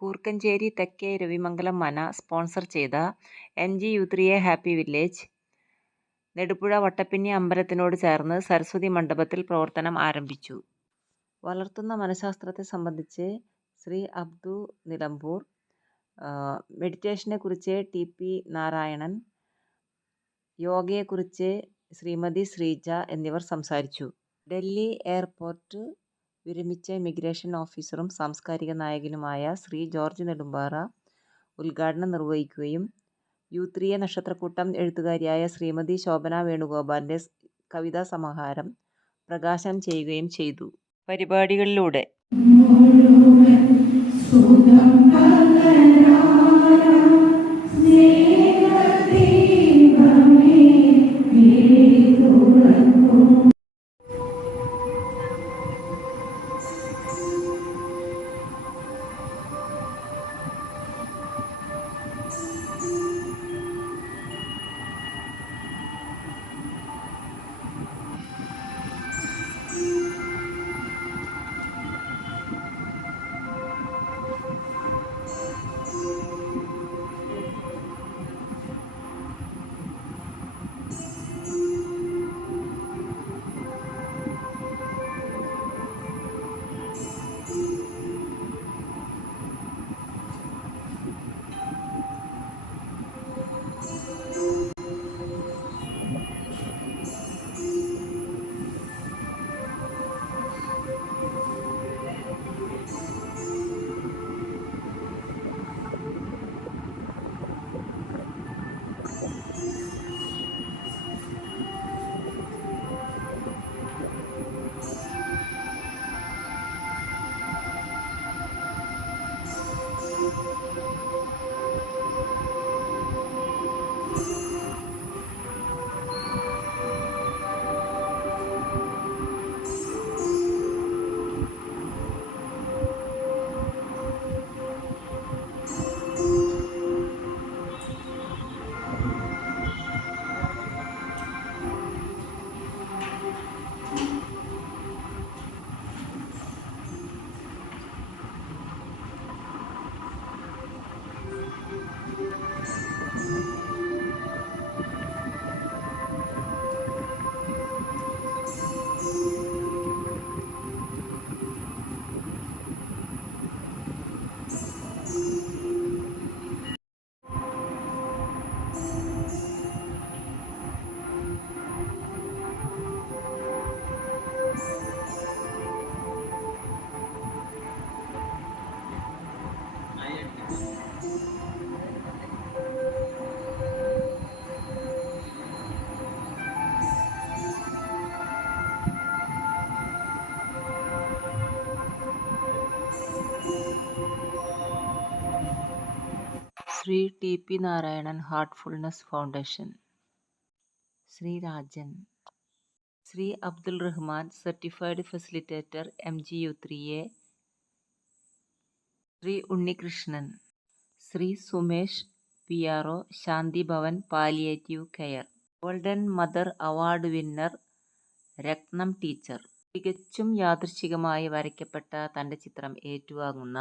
കൂർക്കഞ്ചേരി തെക്കേ രവിമംഗലം മന സ്പോൺസർ ചെയ്ത MGU3A happy village Nedupuzha വട്ടപ്പിന്നി അമ്പലത്തിനോട് ചേർന്ന് സരസ്വതി മണ്ഡപത്തിൽ പ്രവർത്തനം ആരംഭിച്ചു. വളർത്തുന്ന മനഃശാസ്ത്രത്തെ സംബന്ധിച്ച് ശ്രീ അബ്ദു നിലമ്പൂർ, മെഡിറ്റേഷനെക്കുറിച്ച് TP നാരായണൻ, യോഗയെക്കുറിച്ച് ശ്രീമതി ശ്രീജ എന്നിവർ സംസാരിച്ചു. ഡൽഹി എയർപോർട്ട് വിരമിച്ച ഇമിഗ്രേഷൻ ഓഫീസറും സാംസ്കാരിക നായകനുമായ ശ്രീ ജോർജ് നെടുമ്പാറ ഉദ്ഘാടനം നിർവഹിക്കുകയും U3A നക്ഷത്രക്കൂട്ടം എഴുത്തുകാരിയായ ശ്രീമതി ശോഭന വേണുഗോപാലിൻ്റെ കവിതാ സമാഹാരം പ്രകാശനം ചെയ്യുകയും ചെയ്തു. പരിപാടികളിലൂടെ Shri TP Narayanan heartfulness foundation, Shri Rajan, Shri Abdul Rahman certified facilitator MGU3A, Shri Unnikrishnan, Shri Sumesh PRO Shanti Bhavan palliative care, golden mother award winner Ratnam teacher. തികച്ചും യാദൃച്ഛികമായി വരയ്ക്കപ്പെട്ട തൻ്റെ ചിത്രം ഏറ്റുവാങ്ങുന്ന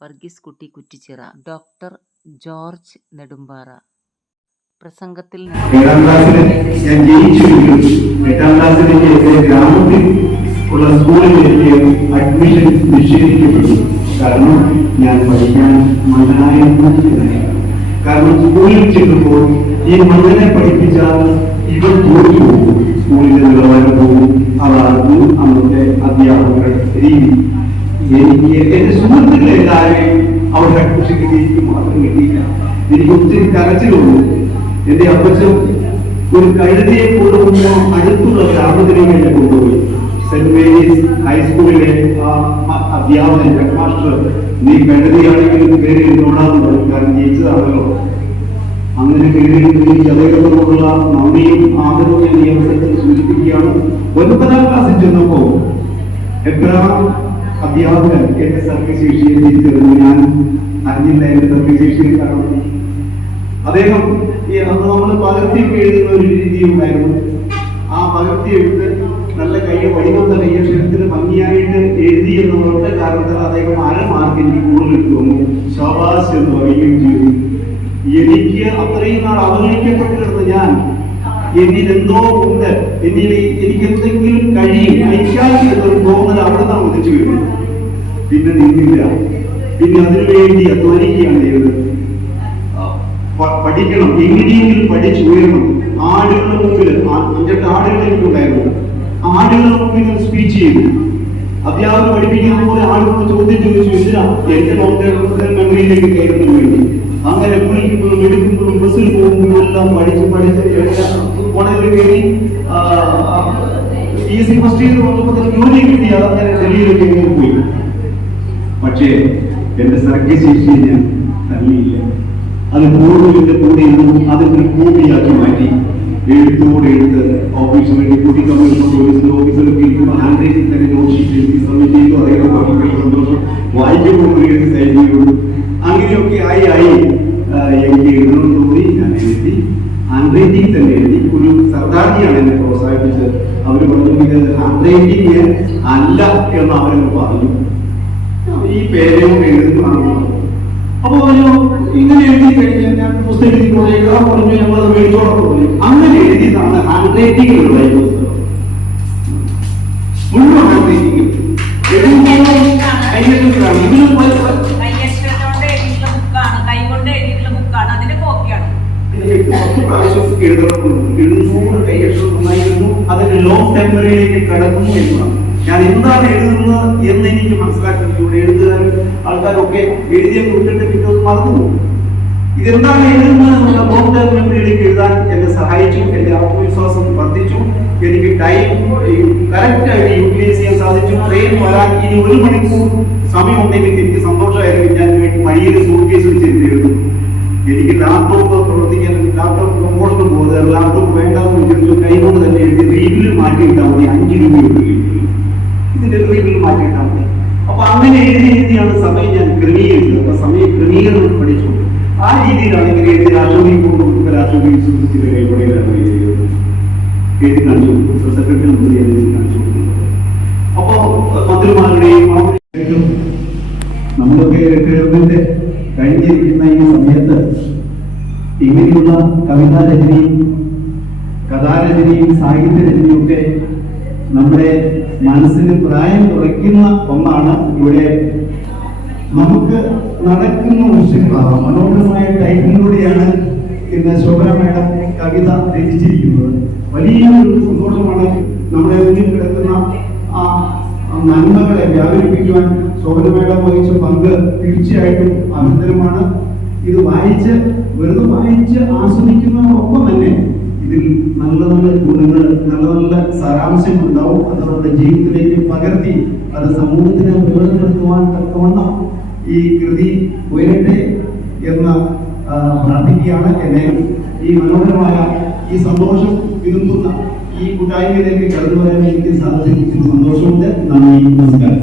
വർഗീസ് കുട്ടി കുറ്റിച്ചിറ, ഡോക്ടർ ജോർജ് നെടുമ്പാറ. പ്രസംഗത്തിൽ ഗ്രാമത്തിൽ ഉള്ള സ്കൂളിലേക്ക് അഡ്മിഷൻ നിഷേധിക്കപ്പെട്ടു. കാരണം ഞാൻ പഠിക്കാൻ മകനായിരുന്നു. കാരണം സ്കൂളിൽ ചെല്ലുമ്പോൾ ഈ മകനെ പഠിപ്പിച്ചാൽ ഇവർ തോറ്റു പോകും, സ്കൂളിലെ നിലവാരം പോകും. അതായിരുന്നു അന്നത്തെ അധ്യാപകരുടെ രീതി. എനിക്ക് എന്റെ സുഹൃത്തുക്കളെ എല്ലാവരെയും അവരുടെ അഡ്മിഷൻ കിട്ടിയിട്ട് മാത്രം കിട്ടിയില്ല. എനിക്ക് ഒത്തിരി കരച്ചിലുള്ളൂ. എന്റെ അപ്പച്ചൻ ഒരു കഴുതയെ കൊണ്ടുപോകുമ്പോൾ അടുത്തുള്ള ഗ്രാമത്തിലേക്ക് എന്നെ കൊണ്ടുപോയി. സെന്റ് മേരീസ് ഹൈസ്കൂളിലെ അധ്യാപകൻ ഹെഡ്മാസ്റ്റർ, നീ കഴുതയാണെങ്കിലും പേര് എഴുതോടാന്ന് പറയും, കാരണം ജയിച്ചതാണല്ലോ. അങ്ങനെ പേരെഴുതി അദ്ദേഹത്തോടുള്ള നന്ദിയും ആദരവും ഈ അവസരത്തിൽ സൂചിപ്പിക്കുകയാണ്. 9ാം ക്ലാസ്സിൽ ചെന്നപ്പോ എബ്രഹാം അധ്യാപകൻ എന്റെ സർഗശേഷിയെ തിരിച്ചറിഞ്ഞു. ഞാൻ അറിഞ്ഞില്ല എന്റെ സർഗശേഷിയെ. കാരണം അദ്ദേഹം അന്ന് നമ്മൾ പകർത്തിയൊക്കെ എഴുതുന്ന ഒരു രീതി ഉണ്ടായിരുന്നു. ആ പകർത്തിയെഴുത്ത് നല്ല വടിവന്ന കയ്യക്ഷരത്തിന് ഭംഗിയായിട്ട് എഴുതി എന്നുള്ളത് കാരണത്താൽ അദ്ദേഹം 1/2 മാർക്ക് എനിക്ക് കൂടുതൽ തോന്നുന്നു. ഷഹബാസ് എന്ന് പറയുകയും ചെയ്തു. എനിക്ക് അത്രയും നാൾ അവഗണിക്കപ്പെട്ടിരുന്ന ഞാൻ, എന്നിൽ എന്തോ ഉണ്ട്, എന്നിൽ എനിക്ക് എന്തെങ്കിലും കഴിയും, അയക്കാതെ എന്നൊരു തോന്നൽ അവിടെ നിന്നാണ് ഒന്നിച്ചു വരുന്നത്. പിന്നെ നിന്നില്ല, പിന്നെ അതിനുവേണ്ടി അധ്വാനിക്കുകയാണ് ചെയ്തത്. പഠിക്കണം, എങ്ങനെയെങ്കിലും പഠിച്ചുയരണം. ആടുകളുടെ മുമ്പിൽ 5-8 ആടുകൾ എനിക്കുണ്ടായിരുന്നു. ആടുകളുടെ മുമ്പിൽ ഞാൻ സ്പീച്ച് ചെയ്തു. അധ്യാപകർ പഠിപ്പിക്കുന്ന പോലെ ആളുകളോട് ചോദ്യം ചോദിച്ചു, എന്തിനാ എന്റെ മെമ്മറിയിലേക്ക് കയറുന്നതിന് വേണ്ടി. അങ്ങനെ കുളിക്കുമ്പോഴും എടുക്കുമ്പോഴും ബസ്സിൽ പോകുമ്പോഴും എല്ലാം പഠിച്ച് കോളേജിൽ കയറി PSC ഫസ്റ്റ് ഇയർ വന്നപ്പോൾ ജോലി കിട്ടി. അതങ്ങനെ ഡൽഹിയിലേക്ക് പോയി. പക്ഷേ എന്റെ സർഗശേഷിയെ ഞാൻ തള്ളിയില്ല. അത് പൂർവ്വത്തിന്റെ കൂടെ ഇരുന്നു അതിന്റെ ഭൂമിയാക്കി മാറ്റി. എഴുത്തോടെ എഴുത്ത് ഓഫീസിന് വേണ്ടി കൂട്ടി കമ്മീഷൻ ഓഫീസിലൊക്കെ ഇരിക്കുമ്പോൾ ഹാൻഡ് റൈറ്റിംഗ് തന്നെ നോട്ട് ഷീറ്റ് എഴുതി സബ്മിറ്റ് ചെയ്തു. അദ്ദേഹം പഠിക്കൽ സന്തോഷം, വായിക്കുമ്പോൾ എഴുതി സൈൻ ചെയ്തു. അങ്ങനെയൊക്കെ ആയി എനിക്ക് എഴുതണം തോന്നി. ഞാൻ എഴുതി, ഹാൻഡ് റൈറ്റിംഗ് തന്നെ എഴുതി. ഒരു സർദാർജിയാണ് എന്നെ പ്രോത്സാഹിപ്പിച്ചത്. അവർ പറഞ്ഞു, ഇത് ഹാൻഡ് റൈറ്റിംഗ് അല്ല എന്ന് അവരൊന്ന് പറഞ്ഞു, ഈ പേരും എഴുതുന്നതാണ്. അപ്പൊ ഇങ്ങനെ എഴുതി കഴിഞ്ഞാൽ ഞാൻ പുസ്തകത്തിൽ എഴുതാൻ പറഞ്ഞു, ഞങ്ങളത് മേടിച്ചോളം പറഞ്ഞു. അങ്ങനെ എഴുതിയതാണ് ഹാൻഡ് റൈറ്റിംഗിലുള്ള ഈ പുസ്തകം. മുഴുവൻ ഹാൻഡ് റൈറ്റിംഗ് അതിന്റെ ലോങ് ടെമ്പറിലേക്ക് കടക്കുന്നു എന്നതാണ്. ഞാൻ എന്താണ് എഴുതുന്നത് എന്ന് എനിക്ക് മനസ്സിലാക്കിയിട്ടുണ്ട്. എഴുതുകാരും ആൾക്കാരൊക്കെ എഴുതിയ വിട്ടിട്ട് പിന്നെ അത് മറന്നുപോകും. ഇതെന്താണ് എഴുതുന്നത് എന്നുള്ള ലോങ് ടേം മെമ്മറിയിലേക്ക് എഴുതാൻ എന്നെ സഹായിച്ചു. എന്റെ ആത്മവിശ്വാസം വർദ്ധിച്ചു. എനിക്ക് ടൈം കറക്റ്റ് ആയിട്ട് യൂട്ടിലൈസ് ചെയ്യാൻ സാധിച്ചു. ട്രെയിൻ വരാൻ ഇനി 1 മണിക്കൂർ സമയം ഉണ്ടെങ്കിൽ എനിക്ക് സന്തോഷമായിരുന്നു. ഞാൻ വഴിയിൽ സൂട്ട്കേസ് വെച്ചിട്ട് എഴുതും. എനിക്ക് ലാപ്ടോപ്പ് പ്രവർത്തിക്കാൻ, ലാപ്ടോപ്പ് പ്രൊമോഷന് പോകുന്നത്, ലാപ്ടോപ്പ് വേണ്ടെന്ന് വിചാരിച്ചു കൈകൊണ്ട് തന്നെ എഴുതി റീബിൽ മാറ്റിയിട്ടാൽ മതി. 5 രൂപ ഇതിന്റെ റീബിൽ മാറ്റിയിട്ടാൽ മതി. അപ്പൊ അങ്ങനെ എഴുതിയാണ് സമയം ഞാൻ ക്രമീകരിച്ചത്. അപ്പൊ സമയ ക്രമീകരണം പഠിച്ചു. ആ രീതിയിലാണ് ഇങ്ങനെ എഴുതി രാഷ്ട്രീയ രാഷ്ട്രീയ സുഹൃത്തിന്റെ കൈപടിയിലാണ് എഴുതി കാണിച്ചു. സെക്രട്ടറി മുതൽ എഴുതി കാണിച്ചു. അപ്പോ മന്ത്രിമാരുടെയും നമ്മളൊക്കെ ഗവൺമെന്റ് കഴിഞ്ഞിരിക്കുന്ന ഈ സമയത്ത് ഇങ്ങനെയുള്ള കവിതാരചനയും കഥാരചനയും സാഹിത്യരചനയും ഒക്കെ നമ്മുടെ മനസ്സിന് പ്രായം കുറയ്ക്കുന്ന ഒന്നാണ്. ഇവിടെ നമുക്ക് നടക്കുന്ന വിഷയങ്ങളാണ്. മനോഹരമായ ടൈറ്റിലൂടെയാണ് ഇന്ന് ശോഭന മേഡം കവിത രചിച്ചിരിക്കുന്നത്. വലിയൊരു സന്തോഷമാണ്. നമ്മുടെ മുന്നിൽ കിടക്കുന്ന ആ നന്മകളെ വ്യാപരിപ്പിക്കുവാൻ ശോഭന മേഡം വഹിച്ച പങ്ക് തീർച്ചയായിട്ടും അഭിനന്ദനമാണ്. ഇത് വെറുതെ വായിച്ച് ആസ്വദിക്കുന്നതോടൊപ്പം തന്നെ ഇതിൽ നല്ല നല്ല ഗുണങ്ങൾ, നല്ല നല്ല സാരാംശങ്ങൾ ഉണ്ടാവും. അത് നമ്മുടെ ജീവിതത്തിലേക്ക് പകർത്തി അത് സമൂഹത്തിന് പ്രയോജനപ്പെടുത്തുവാൻ തക്കവണ്ണം ഈ കൃതി ഉയരട്ടെ എന്ന് പ്രാർത്ഥിക്കുകയാണ്. എന്നെ ഈ മനോഹരമായ ഈ സന്തോഷം വിരുമ്പുന്ന ഈ കൂട്ടായ്മയിലേക്ക് കടന്നു വരാൻ എനിക്ക് സാധിച്ചിരിക്കുന്ന സന്തോഷമുണ്ട്. നന്ദി, നമസ്കാരം.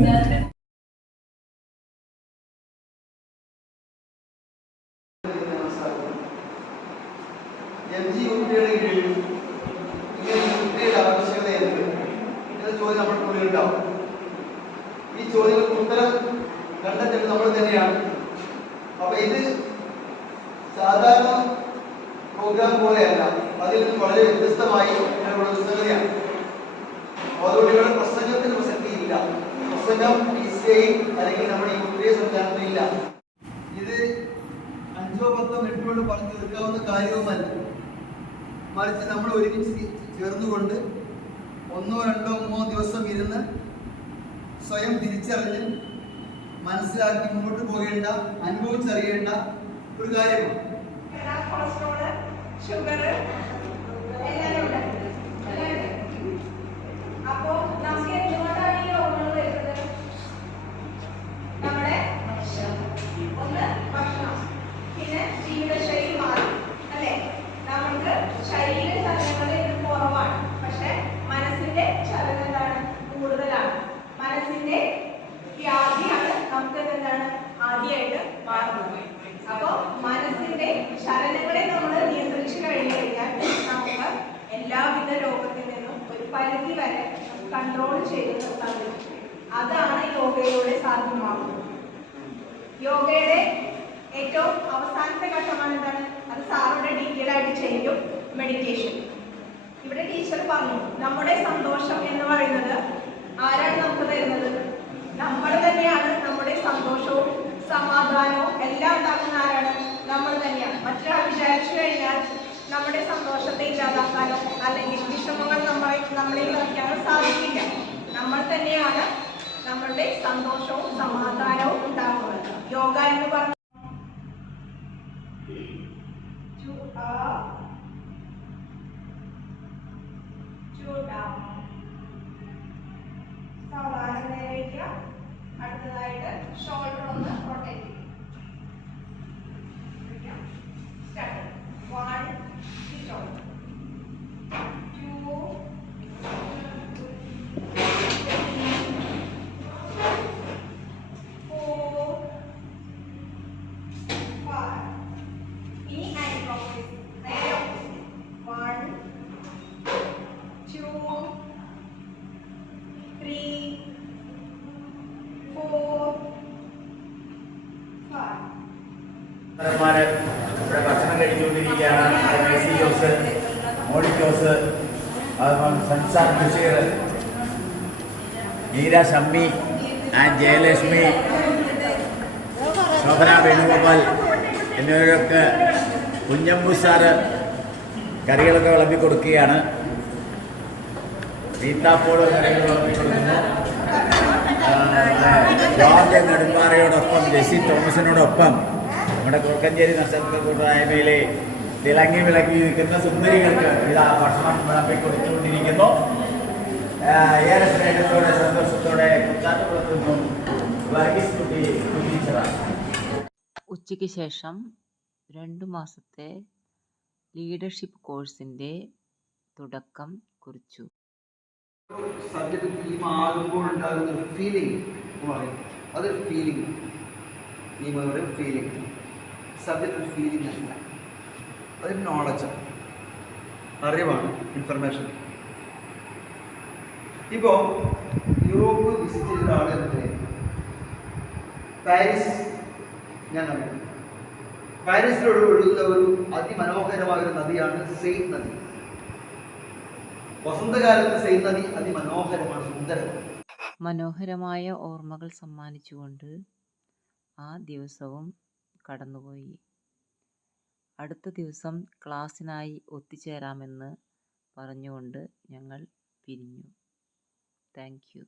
ഈ ചോദ്യങ്ങൾക്ക് ഉത്തരം കണ്ടെത്തേണ്ടത് നമ്മൾ തന്നെയാണ്. അപ്പൊ ഇത് സാധാരണ പ്രോഗ്രാം പോലെയല്ല, അതിൽ നിന്ന് വളരെ വ്യത്യസ്തമായി ഉള്ള സംഗതിയാണ്. അതുകൊണ്ട് ഇവിടെ പ്രസംഗത്തിന് പ്രസക്തിയില്ല. പ്രസംഗം അല്ലെങ്കിൽ നമ്മുടെ ഈ ഉത്തരീയ സംസ്ഥാനത്തിൽ ഇല്ല. ഇത് 5 10 മിനിറ്റ് കൊണ്ട് പറഞ്ഞു തീർക്കാവുന്ന കാര്യവുമല്ല. മറിച്ച് നമ്മൾ ഒരുമിച്ച് ചേർന്നുകൊണ്ട് 1 2 3 ദിവസം ഇരുന്ന് സ്വയം തിരിച്ചറിഞ്ഞ് മനസ്സിലാക്കി മുന്നോട്ട് പോകേണ്ട, അനുഭവിച്ചറിയേണ്ട ഒരു കാര്യമാണ്. അപ്പോ നമുക്ക് എന്തുകൊണ്ടാണ് ഈ രോഗങ്ങൾ വരുന്നത്? നമ്മുടെ ഒന്ന് ഭക്ഷണം, പിന്നെ ജീവിതശൈലി മാറി അല്ലെ. നമുക്ക് ശരീര ചലനങ്ങൾ കുറവാണ്, പക്ഷെ മനസ്സിന്റെ ചലനം എന്താണ്? കൂടുതലാണ്. മനസ്സിന്റെ വ്യാധിയാണ് നമുക്ക് എന്താണ് ആദ്യമായിട്ട് മാറുന്നത്. അപ്പൊ മനസ്സിന്റെ ചലനങ്ങളെ നമ്മൾ നിയന്ത്രിച്ചു കഴിഞ്ഞു കഴിഞ്ഞാൽ നമുക്ക് എല്ലാവിധ രോഗത്തിൽ നിന്നും ഒരു പരിധി വരെ കൺട്രോൾ ചെയ്ത് നിർത്താൻ പറ്റും. അതാണ് യോഗയിലൂടെ സാധ്യമാകുന്നത്. യോഗയുടെ ഏറ്റവും അവസാനത്തെ ഘട്ടമാണ് എന്താണ്, അത് സാറിവിടെ ഡീറ്റെയിൽ ആയിട്ട് ചെയ്യും, മെഡിറ്റേഷൻ. ഇവിടെ ടീച്ചർ പറഞ്ഞു നമ്മുടെ സന്തോഷം എന്ന് പറയുന്നത് ആരാണ് നമുക്ക് തരുന്നത്? നമ്മൾ തന്നെയാണ്. നമ്മുടെ സന്തോഷവും സമാധാനവും എല്ലാം ഉണ്ടാക്കുന്ന ആരാണ്? നമ്മൾ തന്നെയാണ്. മറ്റൊരാൾ വിചാരിച്ചു കഴിഞ്ഞാൽ നമ്മുടെ സന്തോഷത്തെ ഇല്ലാതാക്കാനോ അല്ലെങ്കിൽ വിഷമങ്ങൾ നമ്മളെ നിറയ്ക്കാനോ സാധിക്കില്ല. നമ്മൾ തന്നെയാണ് നമ്മളുടെ സന്തോഷവും സമാധാനവും ഉണ്ടാക്കുന്നത്. യോഗ എന്ന് പറഞ്ഞു സാവധാനം നേരെ വയ്ക്കുക. അടുത്തതായിട്ട് ഷോൾഡർ ഒന്ന് റൊട്ടേറ്റ് ചെയ്യാം. സ്റ്റാർട്ട്. 1 ഷോൾഡർ, 2 4 5. ഇനി ആൻഡ് ക്ലോക്ക് നേരെ 1 2 3 4 5. ഇവിടെ ഭക്ഷണം കഴിച്ചുകൊണ്ടിരിക്കുകയാണ്. മെസ്സി ജോസ്, മോഡി ജോസ്, അതുപോലെ സൻസാർ ബഷീർ, മീര ഷമ്മി ആൻഡ് ജയലക്ഷ്മി, ശോഭന വേണുഗോപാൽ എന്നിവരൊക്കെ കുഞ്ഞമ്പു സാറ് കറികളൊക്കെ വിളമ്പി കൊടുക്കുകയാണ്. ഈത്താപ്പോട് കറികൾ വിളമ്പി കൊടുക്കുന്നു. ജോർജ് നെടുമ്പാറയോടൊപ്പം ജെസ്സി തോമസിനോടൊപ്പം നമ്മുടെ കുറുക്കഞ്ചേരി നക്ഷത്ര കൂട്ടായ്മയിലെ തിളങ്ങി വിളങ്ങി നിൽക്കുന്ന സുന്ദരികൾക്ക് ഇതാ ഭക്ഷണം വിളമ്പി കൊടുത്തുകൊണ്ടിരിക്കുന്നു. ഏറെ സ്നേഹത്തോടെ സന്തോഷത്തോടെ കുറ്റാറ്റപ്പെടുത്തുന്നു. വർഗീസ് കുട്ടി ടീച്ചറാണ്. ഉച്ചയ്ക്ക് ശേഷം 2 മാസത്തെ ലീഡർഷിപ്പ് കോഴ്സിൻ്റെ തുടക്കം കുറിച്ചു. സബ്ജക്റ്റ് തീമാകുമ്പോൾ ഉണ്ടാകുന്ന ഒരു ഫീലിംഗ് എന്ന് പറയും. അതൊരു ഫീലിംഗ്. തീമയുടെ ഫീലിംഗ്. സബ്ജക്റ്റ് ഒരു ഫീലിംഗ് അല്ല, അതൊരു നോളജാണ്, അറിവാണ്, ഇൻഫർമേഷൻ. ഇപ്പോൾ യൂറോപ്പ് വിസിറ്റ് ചെയ്ത ഒരാൾ എന്നതിന് പാരീസ് ഞാൻ കണ്ടു. പാരീസിലൂടെ ഒഴുകുന്ന ഒരു അതിമനോഹരമായ ഒരു നദിയാണ് സെയിൻ നദി. വസന്തകാലത്ത് സെയിൻ നദി അതിമനോഹരമാണ്, സുന്ദരമാണ്. മനോഹരമായ ഓർമ്മകൾ സമ്മാനിച്ചുകൊണ്ട് ആ ദിവസവും കടന്നുപോയി. അടുത്ത ദിവസം ക്ലാസ്സിനായി ഒത്തുചേരാമെന്ന് പറഞ്ഞുകൊണ്ട് ഞങ്ങൾ പിരിഞ്ഞു. Thank you.